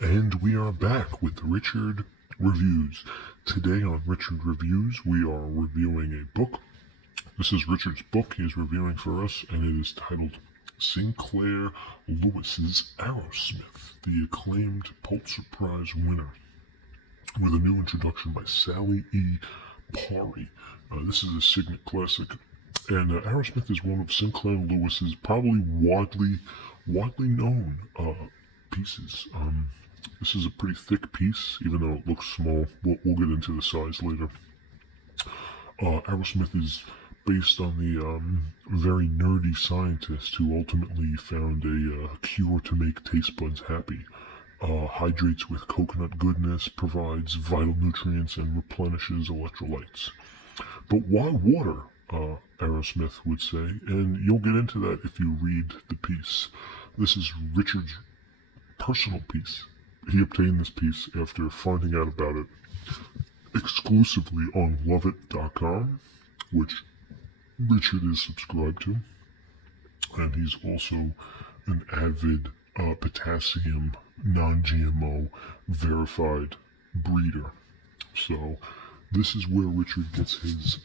And we are back with Richard Reviews. Today on Richard Reviews, we are reviewing a book. This is Richard's book he is reviewing for us, and it is titled Sinclair Lewis's Arrowsmith, the acclaimed Pulitzer Prize winner, with a new introduction by Sally E. Pari. This is a Signet classic, and Arrowsmith is one of Sinclair Lewis's probably widely known pieces. This is a pretty thick piece, even though it looks small. We'll get into the size later. Arrowsmith is based on the very nerdy scientist who ultimately found a cure to make taste buds happy. Hydrates with coconut goodness, provides vital nutrients, and replenishes electrolytes. But why water? Arrowsmith would say, and you'll get into that if you read the piece. This is Richard's personal piece. He obtained this piece after finding out about it exclusively on loveit.com, which Richard is subscribed to, and he's also an avid potassium non-GMO verified breeder. So this is where Richard gets his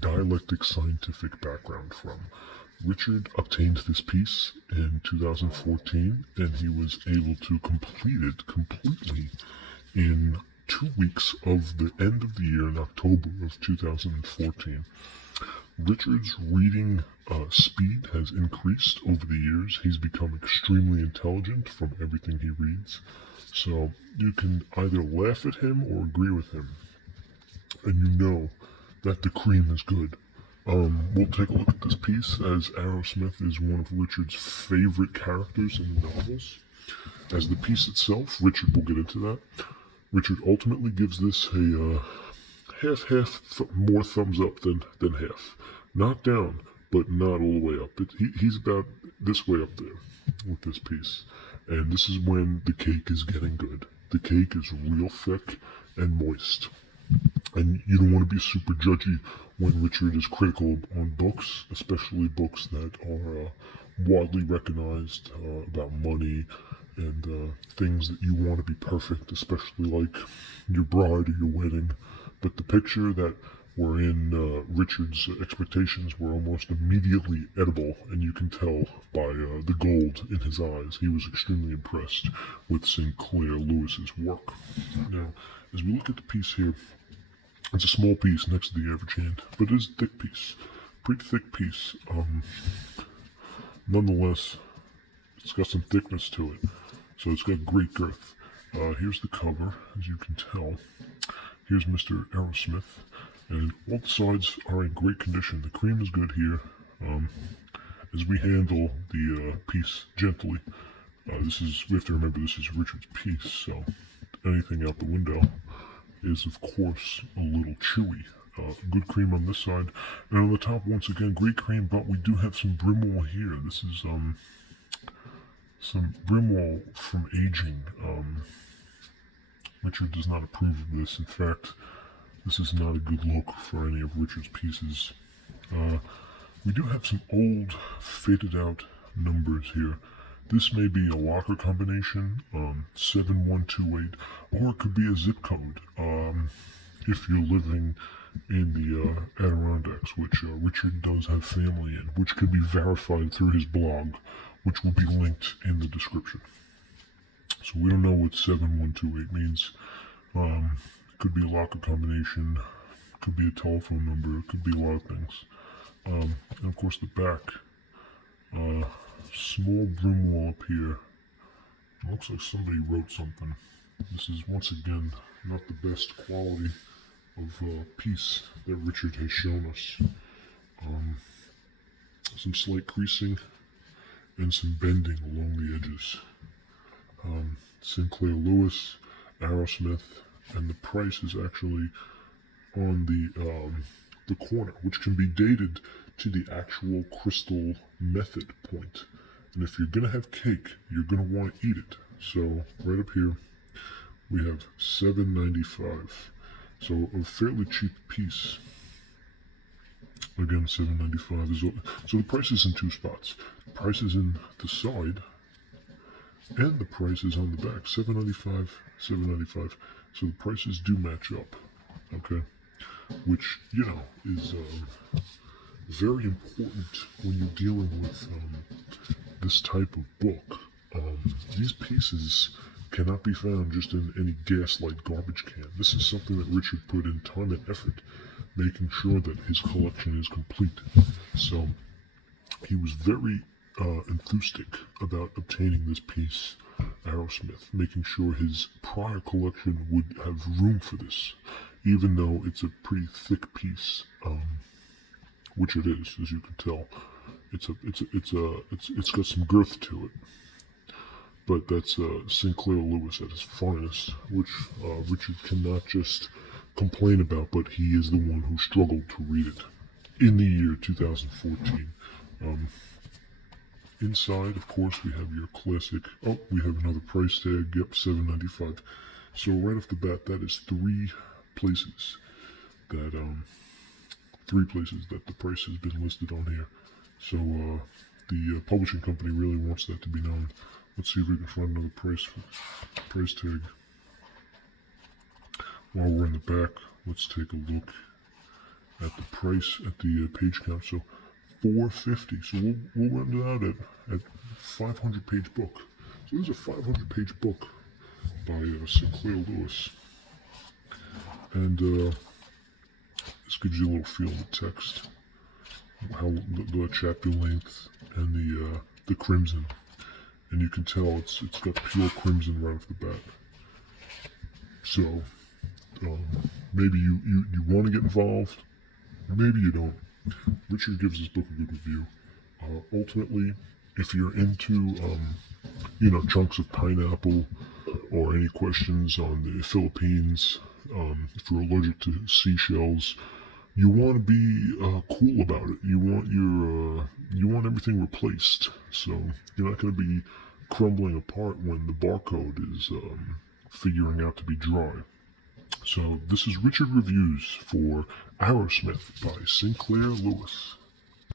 dialectic scientific background from. Richard obtained this piece in 2014, and he was able to complete it completely in 2 weeks of the end of the year in October of 2014. Richard's reading speed has increased over the years. He's become extremely intelligent from everything he reads. So you can either laugh at him or agree with him. And you know that the cream is good. We'll take a look at this piece, as Arrowsmith is one of Richard's favorite characters in the novels. As the piece itself, Richard will get into that. Richard ultimately gives this a more thumbs up than half. Not down, but not all the way up. He's about this way up there with this piece. And this is when the cake is getting good. The cake is real thick and moist. And you don't want to be super judgy when Richard is critical on books, especially books that are widely recognized about money and things that you want to be perfect, especially like your bride or your wedding. But the picture that were in Richard's expectations were almost immediately edible, and you can tell by the gold in his eyes. He was extremely impressed with Sinclair Lewis's work. Now, as we look at the piece here, it's a small piece next to the average hand, but it is a thick piece. Pretty thick piece. Nonetheless, it's got some thickness to it, so it's got great girth. Here's the cover, as you can tell. Here's Mr. Arrowsmith, and all the sides are in great condition. The cream is good here. As we handle the piece gently, we have to remember this is Richard's piece, so anything out the window is, of course, a little chewy. Good cream on this side, and on the top, once again, great cream, but we do have some brimwall here. This is some brimwall from aging. Richard does not approve of this. In fact, this is not a good look for any of Richard's pieces. We do have some old, faded out numbers here. This may be a locker combination, 7128, or it could be a zip code, if you're living in the Adirondacks, which Richard does have family in, which could be verified through his blog, which will be linked in the description. So we don't know what 7128 means. It could be a locker combination, could be a telephone number, it could be a lot of things. And of course the back. Small brim wall up here. It looks like somebody wrote something. This is once again not the best quality of piece that Richard has shown us. Some slight creasing and some bending along the edges. Sinclair Lewis, Arrowsmith, and the price is actually on the corner, which can be dated to the actual crystal method point. And if you're gonna have cake, you're gonna want to eat it. So right up here, we have $7.95. So a fairly cheap piece. Again, $7.95 is so the price is in two spots. The price is in the side, And the price is on the back, $7.95, $7.95. So the prices do match up, okay? Which, you know, is very important when you're dealing with this type of book. These pieces cannot be found just in any gaslight garbage can. This is something that Richard put in time and effort, making sure that his collection is complete. So he was very enthusiastic about obtaining this piece, Arrowsmith, making sure his prior collection would have room for this, even though it's a pretty thick piece, which it is, as you can tell. It's got some girth to it, but that's Sinclair Lewis at his finest, which Richard cannot just complain about, but he is the one who struggled to read it in the year 2014. Inside, of course, we have your classic. Oh, we have another price tag. Yep, $7.95. So right off the bat, that is three places that the price has been listed on here. So the publishing company really wants that to be known. Let's see if we can find another price tag. While we're in the back, let's take a look at the price at the page count. So $4.50. So we'll run it out at 500-page book. So this is a 500-page book by Sinclair Lewis, and this gives you a little feel of the text, how the chapter length, and the crimson, and you can tell it's got pure crimson right off the bat. So maybe you want to get involved, maybe you don't. Richard gives this book a good review. Ultimately, if you're into, chunks of pineapple or any questions on the Philippines, if you're allergic to seashells, you want to be cool about it. You want everything replaced. So you're not going to be crumbling apart when the barcode is figuring out to be dry. So this is Richard Reviews for Arrowsmith by Sinclair Lewis.